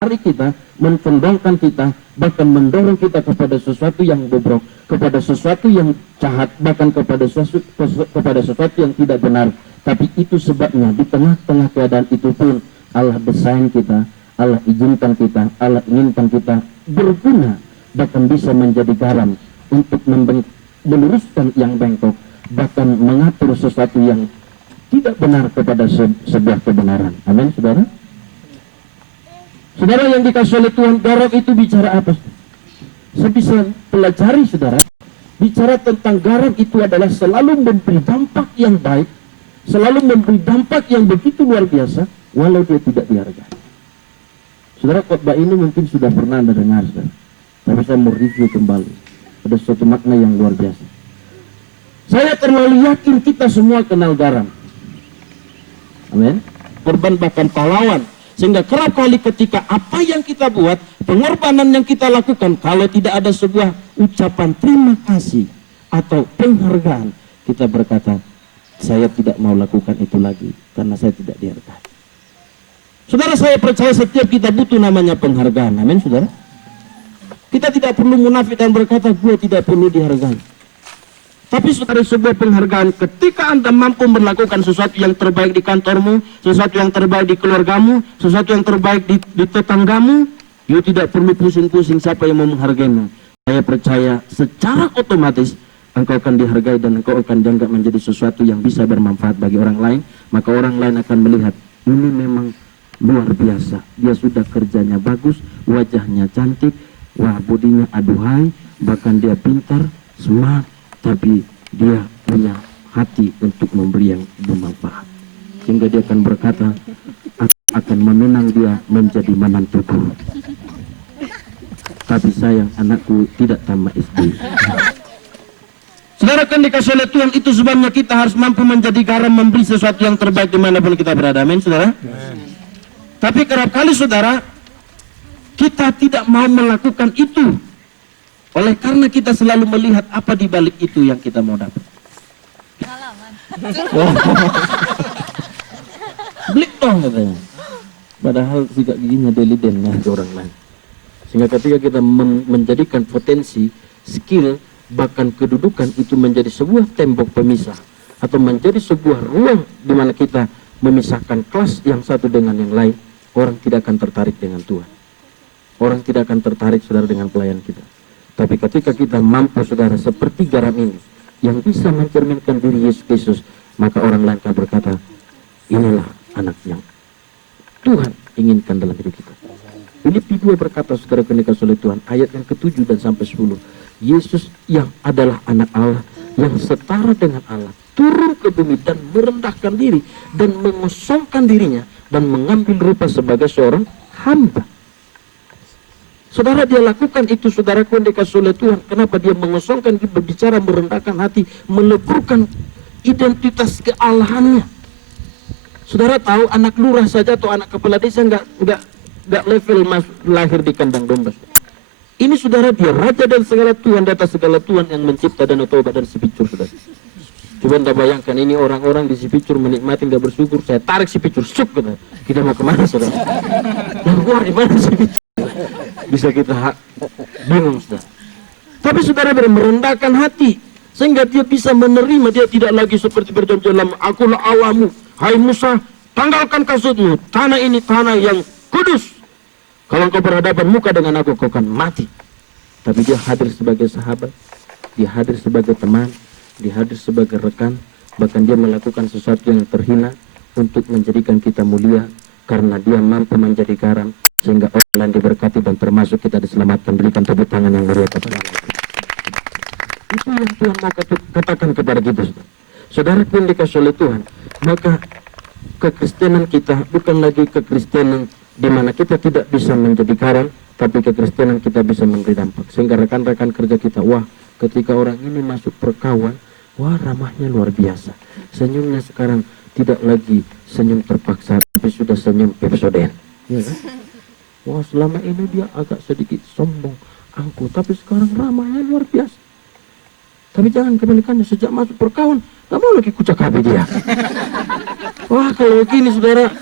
menarik kita, mencondongkan kita, bahkan mendorong kita kepada sesuatu yang bobrok, kepada sesuatu yang jahat, bahkan kepada sesuatu yang tidak benar. Tapi itu sebabnya di tengah-tengah keadaan itu pun Allah desain kita, Allah izinkan kita, Allah inginkan kita berguna, bahkan bisa menjadi garam untuk meluruskan yang bengkok, bahkan mengatur sesuatu yang tidak benar kepada sebuah kebenaran. Amin, saudara. Saudara yang dikasih oleh Tuhan, garam itu bicara apa? Saya bisa pelajari, saudara. Bicara tentang garam itu adalah selalu memberi dampak yang baik, selalu memberi dampak yang begitu luar biasa, walau dia tidak dihargai. Saudara, khotbah ini mungkin sudah pernah Anda dengar, saudara. Tapi saya mau review kembali. Ada suatu makna yang luar biasa. Saya terlalu yakin kita semua kenal garam. Amin. Korban bahkan pahlawan. Sehingga kerap kali ketika apa yang kita buat, pengorbanan yang kita lakukan, kalau tidak ada sebuah ucapan terima kasih atau penghargaan, kita berkata, saya tidak mau lakukan itu lagi karena saya tidak dihargai. Saudara, saya percaya setiap kita butuh namanya penghargaan. Amin, saudara. Kita tidak perlu munafik dan berkata, gue tidak perlu dihargai. Tapi saudara, sebuah penghargaan ketika Anda mampu melakukan sesuatu yang terbaik di kantormu, sesuatu yang terbaik di keluargamu, sesuatu yang terbaik di tetanggamu, you tidak perlu pusing-pusing siapa yang mau menghargaimu. Saya percaya secara otomatis engkau akan dihargai dan engkau akan dianggap menjadi sesuatu yang bisa bermanfaat bagi orang lain. Maka orang lain akan melihat, ini memang luar biasa. Dia sudah kerjanya bagus, wajahnya cantik, wah bodinya aduhai, bahkan dia pintar, smart, tapi dia punya hati untuk memberi yang bermanfaat. Sehingga dia akan berkata, akan meminang dia menjadi menantuku. Tapi sayang, anakku tidak tamat SD. Saudara, kan dikasih oleh Tuhan, itu sebabnya kita harus mampu menjadi garam, memberi sesuatu yang terbaik dimanapun kita berada. Amin, saudara. Tapi kerap kali, saudara, kita tidak mau melakukan itu. Oleh karena kita selalu melihat apa di balik itu yang kita mau dapat. Blik dong katanya. Padahal sikat giginya deliden ke orang lain. Sehingga ketika kita menjadikan potensi, skill, bahkan kedudukan itu menjadi sebuah tembok pemisah, atau menjadi sebuah ruang di mana kita memisahkan kelas yang satu dengan yang lain, orang tidak akan tertarik dengan Tuhan. Orang tidak akan tertarik, saudara, dengan pelayan kita. Tapi ketika kita mampu, saudara, seperti garam ini yang bisa mencerminkan diri Yesus Kristus, maka orang lain akan berkata, inilah anak yang Tuhan inginkan dalam hidup kita. Filipi 2 berkata, saudara, ketika oleh Tuhan, ayat yang ke-7 dan sampai 10, Yesus yang adalah anak Allah, yang setara dengan Allah, turun ke bumi dan merendahkan diri dan mengosongkan dirinya dan mengambil rupa sebagai seorang hamba. Saudara, dia lakukan itu, saudara, yang dikasih oleh Tuhan. Kenapa dia mengosongkan, dia berbicara, merendahkan hati, meleburkan identitas kealahannya. Saudara tahu, anak lurah saja atau anak kepala desa nggak level lahir di kandang domba. Ini, saudara, dia raja dan segala Tuhan, di atas segala Tuhan yang mencipta Danau Toba dan Sipicur, saudara. Coba Anda bayangkan, ini orang-orang di Sipicur menikmati, nggak bersyukur. Saya tarik Sipicur, suk, kita mau kemana, saudara? Yang keluar di mana Sipicur? Bisa kita bingung, saudara. Tapi saudara merendahkan hati sehingga dia bisa menerima. Dia tidak lagi seperti berjanji lama, akulah Allahmu, hai Musa, tanggalkan kasutmu, tanah ini tanah yang kudus, kalau engkau berhadapan muka dengan aku, kau akan mati. Tapi dia hadir sebagai sahabat, dia hadir sebagai teman, dia hadir sebagai rekan, bahkan dia melakukan sesuatu yang terhina untuk menjadikan kita mulia, karena dia mampu menjadi garam sehingga orang lain diberkati dan termasuk kita diselamatkan. Berikan tepuk tangan yang meriah kepada Allah. Itu yang Tuhan mau katakan kepada kita, saudara. Pun dikasih oleh Tuhan, maka kekristenan kita bukan lagi kekristenan di mana kita tidak bisa menjadi garam, tapi kekristenan kita bisa memberi dampak. Sehingga rekan-rekan kerja kita, wah, ketika orang ini masuk perkawan, wah, ramahnya luar biasa. Senyumnya sekarang tidak lagi senyum terpaksa, tapi sudah senyum Pepsodent. Ya kan? Wah, selama ini dia agak sedikit sombong, angkuh, tapi sekarang ramahnya luar biasa. Tapi jangan kebalikannya, sejak masuk perkawan, gak mau lagi kucak habis dia. Wah, kalau begini, saudara,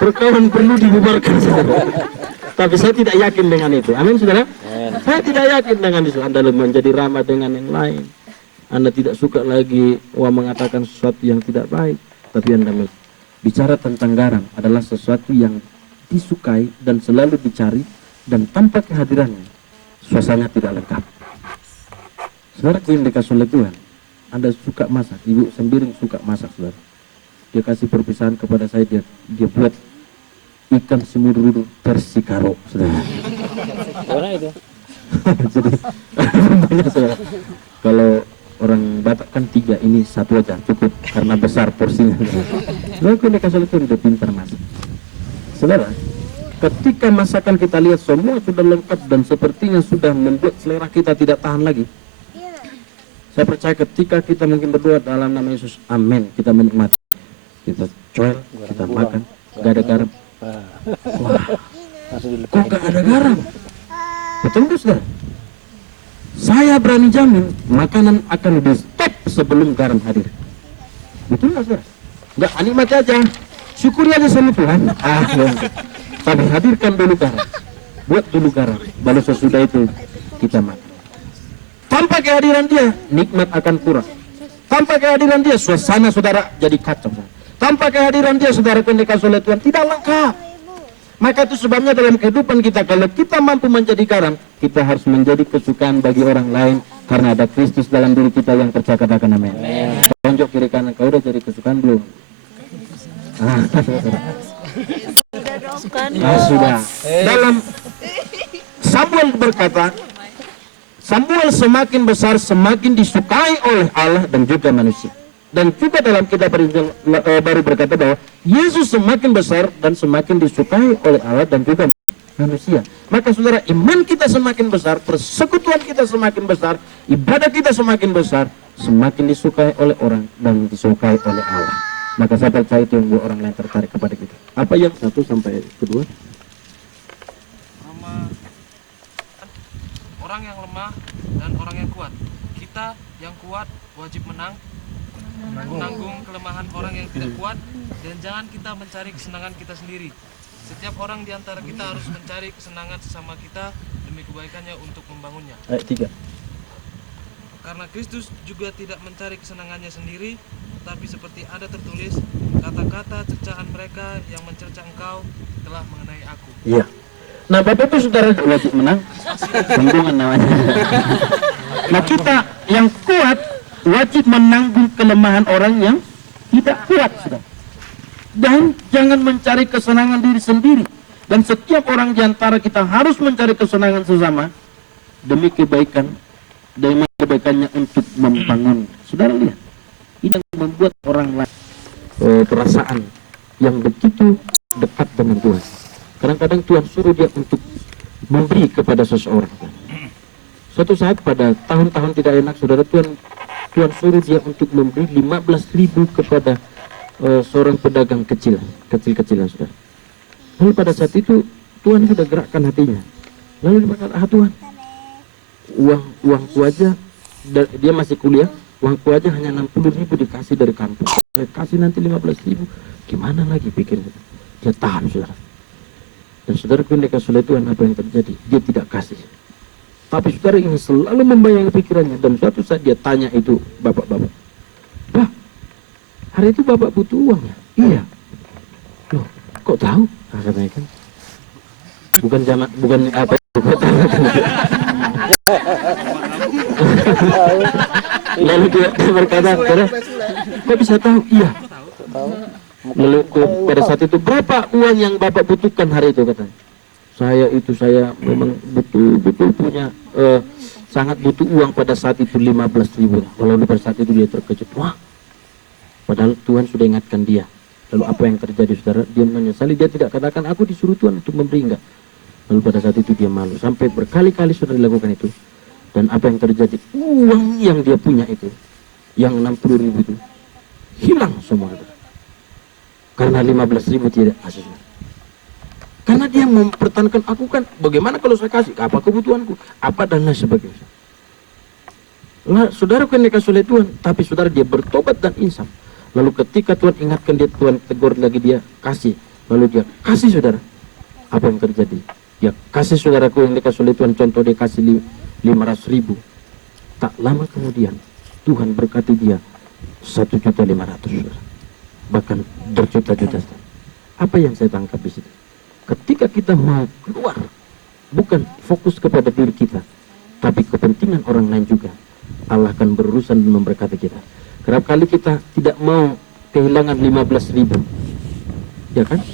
perkawan perlu dibubarkan, saudara. Tapi saya tidak yakin dengan itu. Amin, saudara. Saya tidak yakin dengan itu. Anda menjadi ramah dengan yang lain. Anda tidak suka lagi mengatakan sesuatu yang tidak baik. Tapi Anda bicara tentang garam adalah sesuatu yang disukai dan selalu dicari, dan tanpa kehadirannya suasananya tidak lengkap. Saudara yang dikasih oleh Tuhan, Anda suka masak, ibu sendiri suka masak, saudara. Dia kasih perpisahan kepada saya, dia buat ikan semur versi karo, saudara. Mana itu? Jadi banyak, saudara. Kalau orang Batak kan 3, ini 1 aja cukup karena besar porsinya. Saudara yang dikasih oleh Tuhan, dia pintar masak. Saudara, ketika masakan kita lihat semua sudah lengkap dan sepertinya sudah membuat selera kita tidak tahan lagi, saya percaya ketika kita mungkin berdoa dalam nama Yesus, amin, kita menikmati, kita coel, kita makan, gak ada garam. Wah, kok gak ada garam? Betul gak, saudara? Saya berani jamin makanan akan di stop sebelum garam hadir. Betul gak, saudara? Gak, nikmati aja, syukuri aja sama Tuhan. Tapi hadirkan dulu garam, buat dulu garam, baru sesudah itu kita makan. Tanpa kehadiran dia, nikmat akan kurang. Tanpa kehadiran dia, suasana saudara jadi kacau. Tanpa kehadiran dia, saudara pendekar oleh Tuhan tidak lengkap. Maka itu sebabnya dalam kehidupan kita, kalau kita mampu menjadi garam, kita harus menjadi kesukaan bagi orang lain, karena ada Kristus dalam diri kita yang percaya, katakan amin. Tunjuk kiri kanan, kau udah jadi kesukaan belum? Sudah. Dalam Samuel berkata, Samuel semakin besar semakin disukai oleh Allah dan juga manusia. Dan juga dalam kitab baru berkata bahwa Yesus semakin besar dan semakin disukai oleh Allah dan juga manusia. Maka saudara, iman kita semakin besar, persekutuan kita semakin besar, ibadah kita semakin besar, semakin disukai oleh orang dan disukai oleh Allah. Maka saya percaya itu yang membuat orang lain tertarik kepada kita. Apa yang 1 sampai 2? Orang yang lemah dan orang yang kuat. Kita yang kuat wajib menanggung kelemahan orang yang tidak kuat, dan jangan kita mencari kesenangan kita sendiri. Setiap orang di antara kita harus mencari kesenangan sesama kita demi kebaikannya untuk membangunnya. Ayat 3. Karena Kristus juga tidak mencari kesenangannya sendiri, tetapi seperti ada tertulis, kata-kata cercaan mereka yang mencerca engkau telah mengenai aku. Iya. Nah, Bapak itu saudara wajib menang. Sambungan namanya. Nah, kita yang kuat wajib menanggung kelemahan orang yang tidak kuat, saudara. Dan jangan mencari kesenangan diri sendiri. Dan setiap orang di antara kita harus mencari kesenangan sesama demi kebaikan, demi kebaikannya untuk membangun. Saudara lihat, ini yang membuat orang lain perasaan yang begitu dekat dengan Tuhan. Kadang-kadang Tuhan suruh dia untuk memberi kepada seseorang. Suatu saat pada tahun-tahun tidak enak, saudara, Tuhan suruh dia untuk memberi 15.000 kepada seorang pedagang kecil-kecilan, saudara. Lalu pada saat itu Tuhan sudah gerakkan hatinya. Lalu dia berkata, Tuhan, uangku aja, dia masih kuliah, uangku aja hanya 60.000 dikasih dari kampung. Saya kasih nanti 15.000, gimana lagi pikirnya? Dia tahan, saudara. Dan saudara yang dikasih oleh Tuhan, apa yang terjadi? Dia tidak kasih. Tapi saudara ini selalu membayangi pikirannya. Dan suatu saat dia tanya itu bapak-bapak, Pak, hari itu bapak butuh uang ya? Iya. Loh, kok tahu? Katanya kan, bukan apa? Lalu dia berkata, kok bisa tahu? Iya. Lalu pada saat itu, berapa uang yang bapak butuhkan hari itu, katanya? Saya memang betul punya sangat butuh uang pada saat itu 15.000. Lalu pada saat itu dia terkejut, wah, padahal Tuhan sudah ingatkan dia. Lalu apa yang terjadi, saudara? Dia menyesali, dia tidak katakan aku disuruh Tuhan untuk memberi, enggak. Lalu pada saat itu dia malu, sampai berkali-kali sudah dilakukan itu. Dan apa yang terjadi? Uang yang dia punya itu, yang 60.000 itu, hilang semua. Karena 15.000 tidak kasih. Karena dia mempertahankan, aku kan bagaimana kalau saya kasih, apa kebutuhanku, apa dan lain sebagainya. Nah, saudara kan dikasih oleh Tuhan, tapi saudara dia bertobat dan insaf. Lalu ketika Tuhan ingatkan dia, Tuhan tegur lagi dia, kasih. Lalu dia kasih, saudara. Apa yang terjadi? Ya kasih saudaraku yang dikasih oleh Tuhan, contoh dia kasih 500.000. Tak lama kemudian Tuhan berkati dia 1.500.000, bahkan berjuta-juta. Apa yang saya tangkap di situ? Ketika kita mau keluar, bukan fokus kepada diri kita, tapi kepentingan orang lain juga, Allah akan berurusan dan memberkati kita. Kerap kali kita tidak mau kehilangan 15.000, ya kan?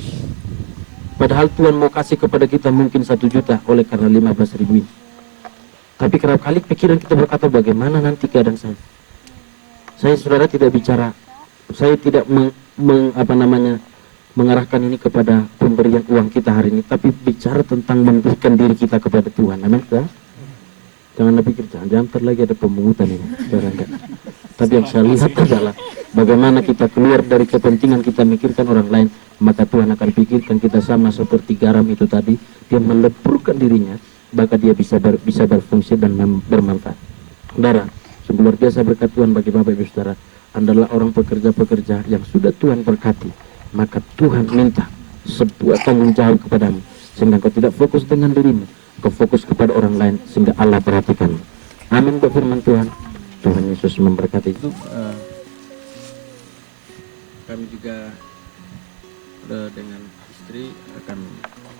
Padahal Tuhan mau kasih kepada kita mungkin 1 juta oleh karena 15.000 ini. Tapi kerap kali pikiran kita berkata, bagaimana nanti keadaan saya? Saya saudara tidak bicara, saya tidak mengarahkan ini kepada pemberian uang kita hari ini, tapi bicara tentang memberikan diri kita kepada Tuhan. Amin, saudara? Jangan pikir, jangan lagi ada pemungutan ini, saudara, enggak. Tapi yang saya lihat adalah bagaimana kita keluar dari kepentingan kita mikirkan orang lain, maka Tuhan akan pikirkan kita sama seperti garam itu tadi. Dia melepurkan dirinya, maka dia bisa berfungsi dan bermanfaat. Saudara, sungguh luar biasa berkat Tuhan bagi Bapak Ibu Saudara. Adalah orang pekerja-pekerja yang sudah Tuhan berkati, maka Tuhan minta sebuah tanggung jawab kepadamu, sehingga kau tidak fokus dengan dirimu, kau fokus kepada orang lain, sehingga Allah perhatikan. Amin, berfirman Tuhan. Tuhan Yesus memberkati. Itu kami juga dengan istri akan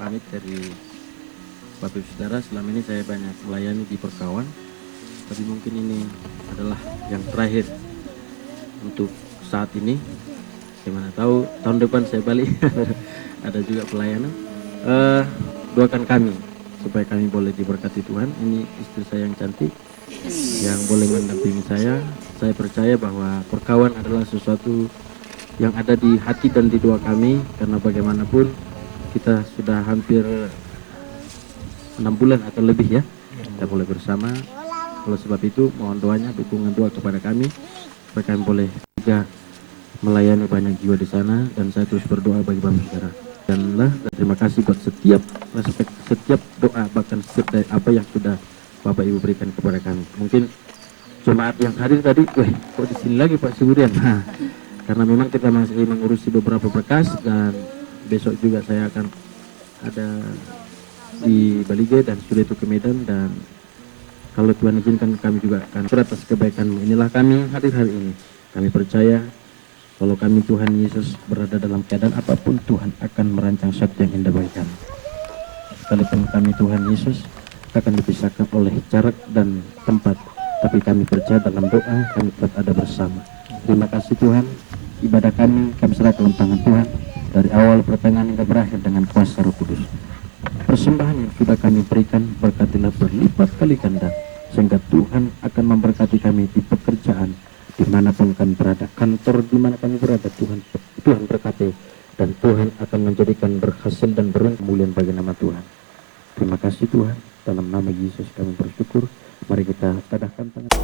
pamit dari Bapak Ibu Saudara. Selama ini saya banyak melayani di Perkawan, tapi mungkin ini adalah yang terakhir untuk saat ini. Gimana tahu tahun depan saya balik ada juga pelayanan. Doakan kami supaya kami boleh diberkati Tuhan. Ini istri saya yang cantik yang boleh mendampingi saya. Saya percaya bahwa Perkawan adalah sesuatu yang ada di hati dan di doa kami, karena bagaimanapun kita sudah hampir 6 bulan atau lebih ya kita boleh bersama. Oleh sebab itu mohon doanya, dukungan doa kepada kami supaya kami boleh juga melayani banyak jiwa di sana, dan saya terus berdoa bagi Bapak Saudara. Dan terima kasih buat setiap doa, bahkan setiap dari apa yang sudah Bapak Ibu berikan kepada kami. Mungkin jemaat yang hadir tadi, kok di sini lagi Pak Siburian? Nah, karena memang kita masih mengurusi beberapa berkas, dan besok juga saya akan ada di Balige dan sudah itu ke Medan, dan kalau Tuhan izinkan kami juga akan atas kebaikan-Mu. Inilah kami hadir hari ini. Kami percaya kalau kami Tuhan Yesus berada dalam keadaan apapun, Tuhan akan merancang sesuatu yang indah bagi kami. Sekalipun kami Tuhan Yesus akan dipisahkan oleh jarak dan tempat, tapi kami percaya dalam doa kami tetap ada bersama. Terima kasih Tuhan. Ibadah kami serahkan dalam tangan Tuhan, dari awal pertengahan hingga berakhir dengan kuasa Roh Kudus. Persembahan yang sudah kami berikan berkatilah berlipat kali ganda, sehingga Tuhan akan memberkati kami di pekerjaan dimanapun kami berada, kantor dimana kami berada. Tuhan berkati, dan Tuhan akan menjadikan berhasil dan kemuliaan bagi nama Tuhan. Terima kasih Tuhan. Dalam nama Yesus kami bersyukur. Mari kita tadahkan tangan.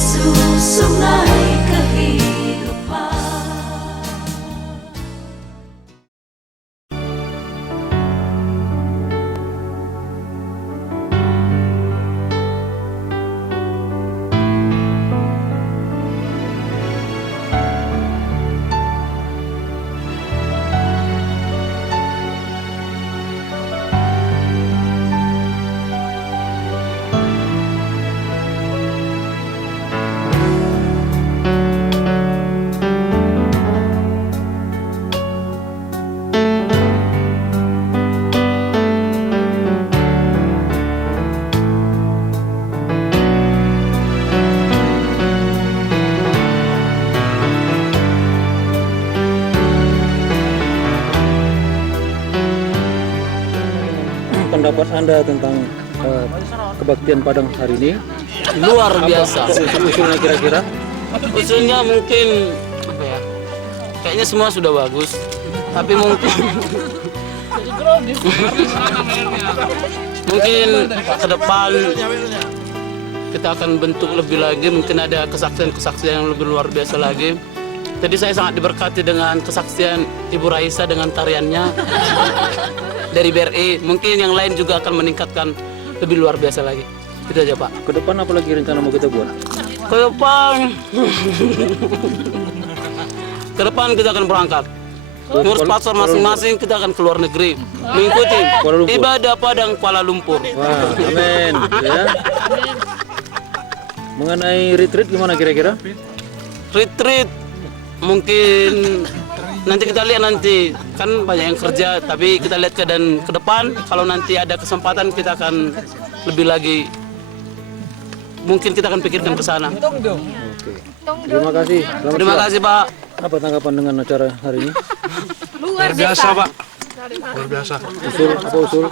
Yesus sungai kehidupan. Pendapat Anda tentang kebaktian Padang hari ini? Luar biasa. Usulnya kira-kira? Usulnya mungkin apa ya? Kayaknya semua sudah bagus, tapi mungkin ke depan kita akan bentuk lebih lagi, mungkin ada kesaksian-kesaksian yang lebih luar biasa lagi. Tadi saya sangat diberkati dengan kesaksian Ibu Raisa dengan tariannya dari BRI. Mungkin yang lain juga akan meningkatkan lebih luar biasa lagi. Itu aja, Pak. Ke depan apa lagi rencana mau kita buat? Ke depan kita akan berangkat. Ngurus pasar masing-masing, kita akan keluar negeri mengikuti ibadah Padang Kuala Lumpur. Wah, amin. Ya. Mengenai retreat gimana kira-kira? Retreat mungkin nanti kita lihat, nanti kan banyak yang kerja, tapi kita lihat keadaan ke depan. Kalau nanti ada kesempatan kita akan lebih lagi, mungkin kita akan pikirkan ke sana. Oke. Terima kasih. Terima kasih, Pak. Apa tanggapan dengan acara hari ini? Luar biasa, Pak. Luar biasa. Usul apa usul?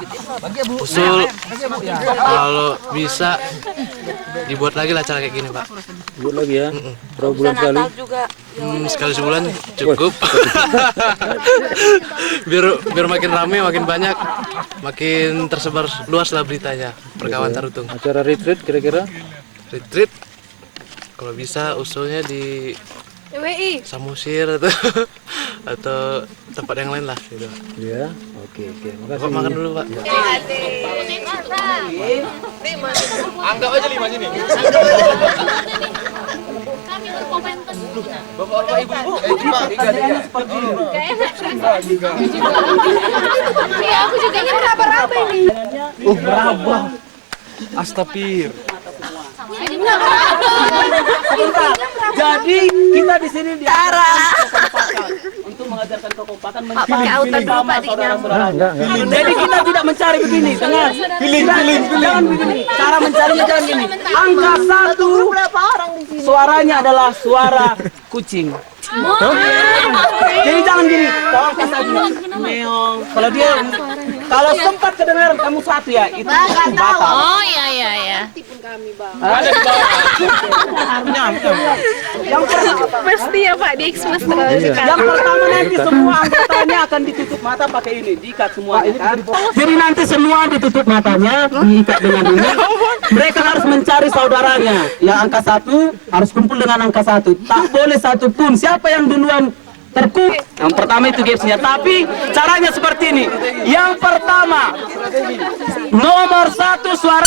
Usul kalau bisa dibuat lagi lah acara kayak gini, Pak. Buat lagi ya. Berapa bulan sekali? Sekali sebulan cukup. biar makin ramai, makin banyak, makin tersebar luas lah beritanya. Perkawan Tarutung. Acara retreat kira-kira? Retreat kalau bisa usulnya di Samosir atau tempat yang lain lah gitu. Ya. Oke. Makasih. Bapak makan dulu, Pak. Anggap aja 5 sini. Bapak ibu-ibu, tiga seperti ini. Iya, aku juga meraba-raba ini. Oh, meraba. Astagfir. Jadi kita di sini untuk mengajarkan kekompakan, Pakai auto dulu Pak Jadi kita tidak mencari begini, dengar. Jangan begini. Cara mencarinya jangan gini. Angka 1 suaranya adalah suara kucing. Jadi jangan gini. Kalau angka 1 meong. Kalau sempat kedengaran kamu 1 ya, itu batal. Oh iya. Ada di bawah. Yang Pasti ya Pak, di Xmas terlalu Yang pertama nanti semua anggotanya akan ditutup mata pakai ini, diikat semua. Jadi nanti semua ditutup matanya, diikat dengan ini. Mereka harus mencari saudaranya. Yang angka 1 harus kumpul dengan angka 1. Tak boleh 1 pun. Siapa yang duluan terkup, yang pertama itu gapsnya. Tapi caranya seperti ini. Yang pertama, nomor 1 suara